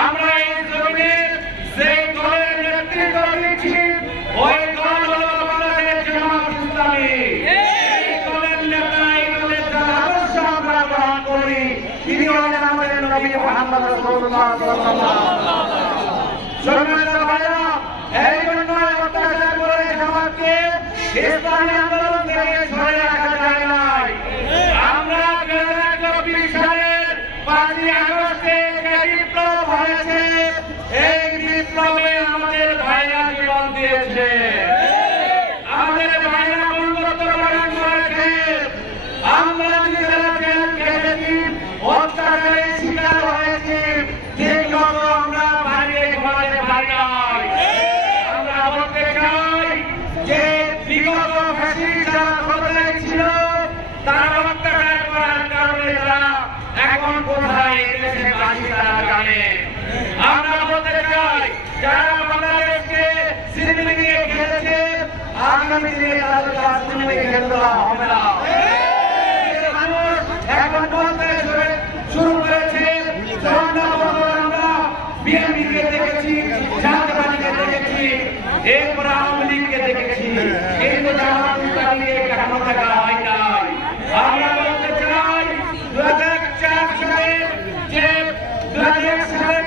আমরা এই জমিনে যে দলের নেতৃত্ব দিচ্ছি ওই দল হল বাংলাদেশ জামাত ইসলামী। দলের নেতা, এই দলের যারা আদর্শ করি তিনি হলেন আমাদের নবী মোহাম্মদ রসুল্লাহ ইসলামী আন্দোলন থেকে সরে আমরা দুই চব্বিশ সালের পাঁচই আগস্টে বিপ্লব হয়েছে এই বিপ্লবে আমাদের ভাইরা জীবন দিয়েছে আমাদের ভাইরা মূলত বরণ করেছে আমরা নিজেরা জেল খেটেছি অত্যাচারের শিকার হয়েছি ঠিক মতো আমরা বাইরে ঘরে ভাই নাই আমরা বলতে চাই যে বিগত ফ্যাসিস্ট যারা ক্ষমতায় ছিল তারা এখন এখন শুরু- করেছে? আমরা বিএনপিকে দেখেছি জাতীয়বাদীকে দেখেছি আওয়ামী লীগকে দেখেছি কিন্তু জামাত ইসলামীকে কেন দেখা হয় নাই আমরা বলতে চাই দু হাজার চার সালে যে দু হাজার সালের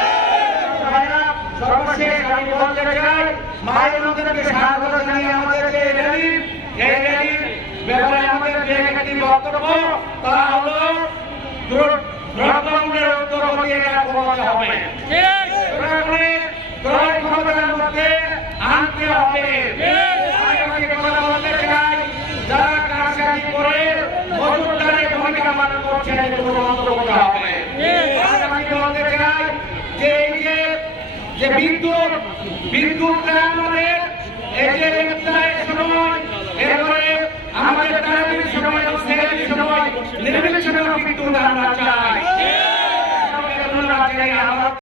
সর্বশেষ আমি বলতে চাই, মায়ের জানিয়ে আমাদের যে র্যালি এই র্যালির ব্যাপারে আমাদের যে একটি বক্তব্য, তা হলো উত্তরপতি এটা কমাতে হবে দ্রব্যমূল্যের ক্ষমতার মধ্যে আনতে হবে। যারা কাজকাজি করে ভূমিকা পালন করছেন যে বিদ্যুৎ বিদ্যুৎ আমাদের এই যে ইফতারের সময় এরপরে আমাদের তারাবির সময় সেহেরির সময় নির্বিচ্ছিন্ন বিদ্যুৎ আমরা চাই।